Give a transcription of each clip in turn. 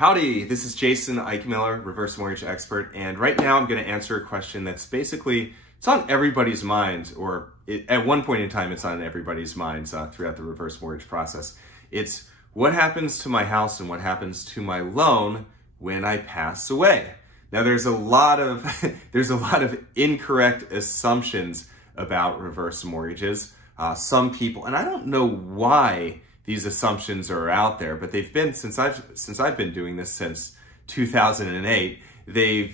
Howdy, this is Jason Eichmiller, reverse mortgage expert, and right now I'm going to answer a question that's basically, it's on everybody's minds, or at one point in time it's on everybody's minds throughout the reverse mortgage process. It's what happens to my house and what happens to my loan when I pass away. Now there's a lot of incorrect assumptions about reverse mortgages. Some people, and I don't know why these assumptions are out there, but they've been since I've been doing this since 2008.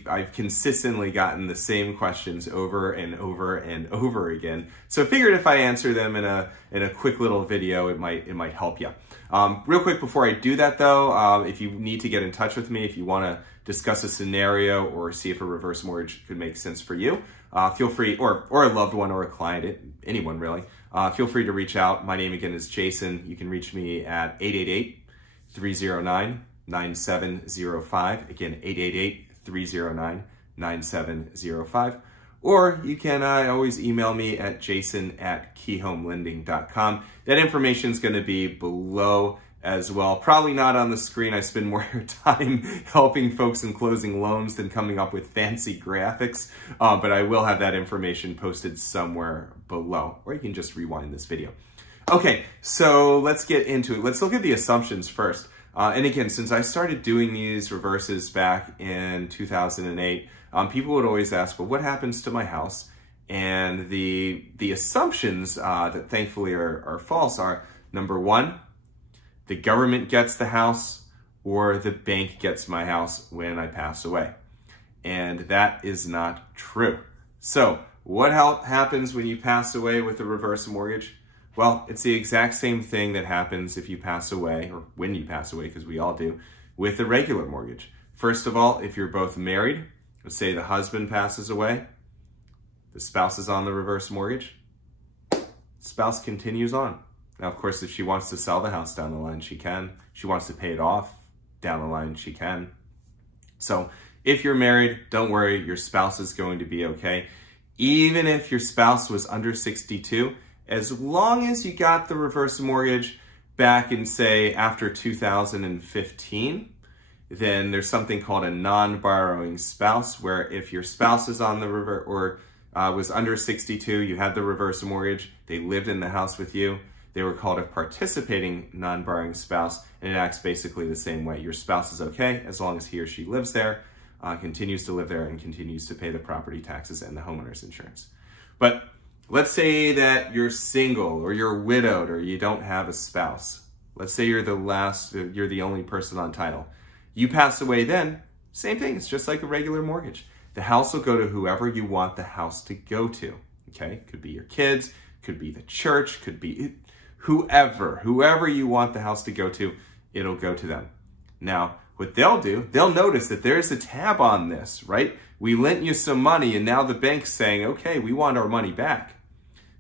I've consistently gotten the same questions over and over and over again. So I figured if I answer them in a quick little video, it might help you. Real quick before I do that though, if you need to get in touch with me, if you want to discuss a scenario or see if a reverse mortgage could make sense for you, feel free, or a loved one or a client, anyone really, feel free to reach out. My name again is Jason. You can reach me at 888-309-9705. Again, 888-309-9705. Or you can always email me at jason@keyhomelending.com. That information is going to be below as well. Probably not on the screen. I spend more time helping folks in closing loans than coming up with fancy graphics, but I will have that information posted somewhere below, or you can just rewind this video. Okay, so let's get into it. Let's look at the assumptions first. And again, since I started doing these reverses back in 2008, people would always ask, well, what happens to my house? And the assumptions that thankfully are false are, number one, the government gets the house or the bank gets my house when I pass away. And that is not true. So what happens when you pass away with a reverse mortgage? Well, it's the exact same thing that happens if you pass away, or when you pass away, because we all do, with a regular mortgage. First of all, if you're both married, let's say the husband passes away, the spouse is on the reverse mortgage, spouse continues on. Now, of course, if she wants to sell the house down the line, she can. If she wants to pay it off down the line, she can. So if you're married, don't worry, your spouse is going to be okay. Even if your spouse was under 62, as long as you got the reverse mortgage back in, say, after 2015, then there's something called a non-borrowing spouse, where if your spouse is on the reverse, or was under 62, you had the reverse mortgage, they lived in the house with you, they were called a participating non-borrowing spouse, and it acts basically the same way. Your spouse is okay as long as he or she lives there, continues to live there, and continues to pay the property taxes and the homeowner's insurance. But let's say that you're single, or you're widowed, or you don't have a spouse. Let's say you're the only person on title. You pass away then, same thing, it's just like a regular mortgage. The house will go to whoever you want the house to go to, okay? Could be your kids, could be the church, could be whoever you want the house to go to, it'll go to them. Now, what they'll do, they'll notice that there's a tab on this, right? We lent you some money and now the bank's saying, okay, we want our money back.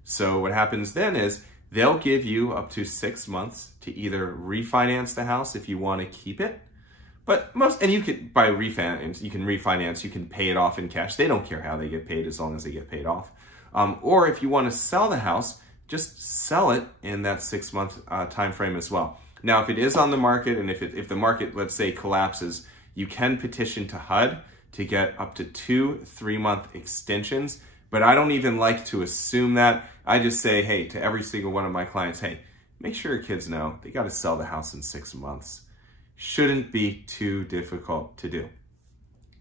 So what happens then is they'll give you up to 6 months to either refinance the house if you want to keep it, and you can, by refinance, you can refinance, you can pay it off in cash. They don't care how they get paid as long as they get paid off. Or if you want to sell the house, just sell it in that 6 month time frame as well. Now, if it is on the market, and if the market, let's say, collapses, you can petition to HUD to get up to 2 3-month extensions. But I don't even like to assume that. I just say, hey, to every single one of my clients, hey, make sure your kids know they got to sell the house in 6 months. Shouldn't be too difficult to do.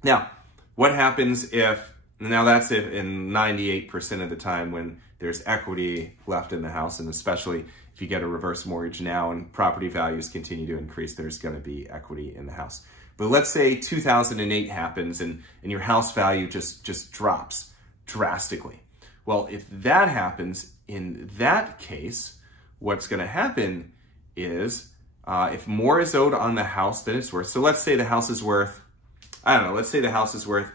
Now, what happens if, now that's if in 98% of the time when there's equity left in the house, and especially if you get a reverse mortgage now and property values continue to increase, there's going to be equity in the house. But let's say 2008 happens and your house value just drops drastically. Well, if that happens, in that case, what's going to happen is if more is owed on the house than it's worth, so let's say the house is worth, I don't know, let's say the house is worth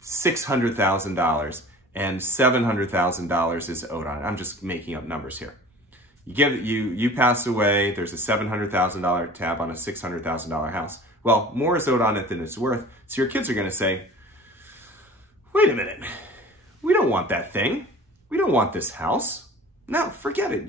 $600,000 and $700,000 is owed on it. I'm just making up numbers here. You pass away, there's a $700,000 tab on a $600,000 house. Well, more is owed on it than it's worth, so your kids are going to say, wait a minute, we don't want that thing. We don't want this house. No, forget it.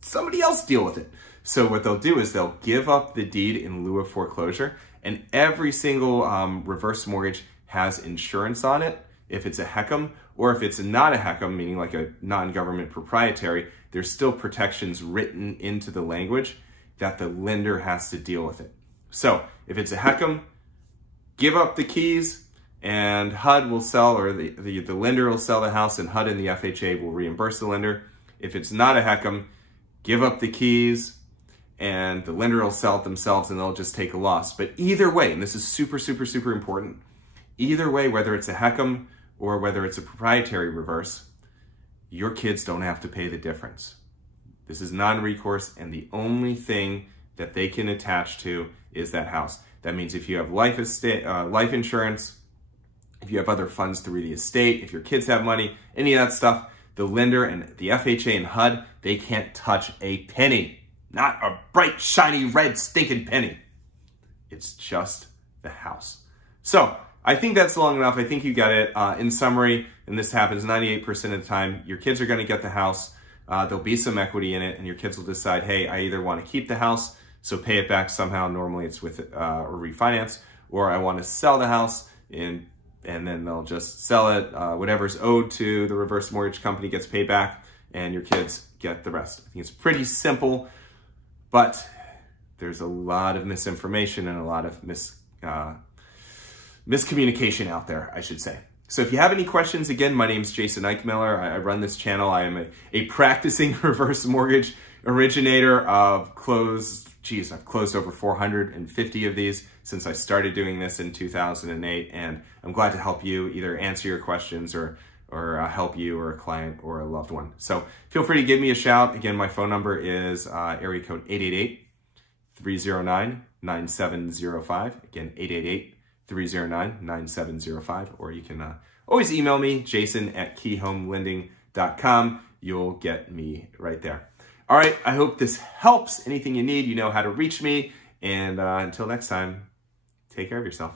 Somebody else deal with it. So what they'll do is they'll give up the deed in lieu of foreclosure, and every single reverse mortgage has insurance on it if it's a hecm, or if it's not a hecm, meaning like a non-government proprietary, there's still protections written into the language that the lender has to deal with it. So if it's a hecm, give up the keys and HUD will sell, or the lender will sell the house, and HUD and the FHA will reimburse the lender. If it's not a hecm, give up the keys and the lender will sell it themselves and they'll just take a loss. But either way, and this is super, super, super important, either way, whether it's a hecm or whether it's a proprietary reverse, your kids don't have to pay the difference. This is non-recourse, and the only thing that they can attach to is that house. That means if you have life insurance, if you have other funds through the estate, if your kids have money, any of that stuff, the lender and the FHA and HUD, they can't touch a penny. Not a bright, shiny, red, stinking penny. It's just the house. So I think that's long enough. I think you got it. In summary, and this happens 98% of the time, your kids are going to get the house. There'll be some equity in it, and your kids will decide, hey, I either want to keep the house, so pay it back somehow. Normally it's with a refinance, or I want to sell the house, and then they'll just sell it. Whatever's owed to the reverse mortgage company gets paid back, and your kids get the rest. I think it's pretty simple, but there's a lot of misinformation and a lot of miscommunication out there, I should say. So if you have any questions, again, my name is Jason Eichmiller. I run this channel. I am a practicing reverse mortgage originator. I've closed over 450 of these since I started doing this in 2008, and I'm glad to help you either answer your questions or help you or a client or a loved one. So feel free to give me a shout. Again, my phone number is area code 888-309-9705. Again, 888-309-9705, or you can always email me, jason@keyhomelending.com. You'll get me right there. All right, I hope this helps. Anything you need, you know how to reach me. And until next time, take care of yourself.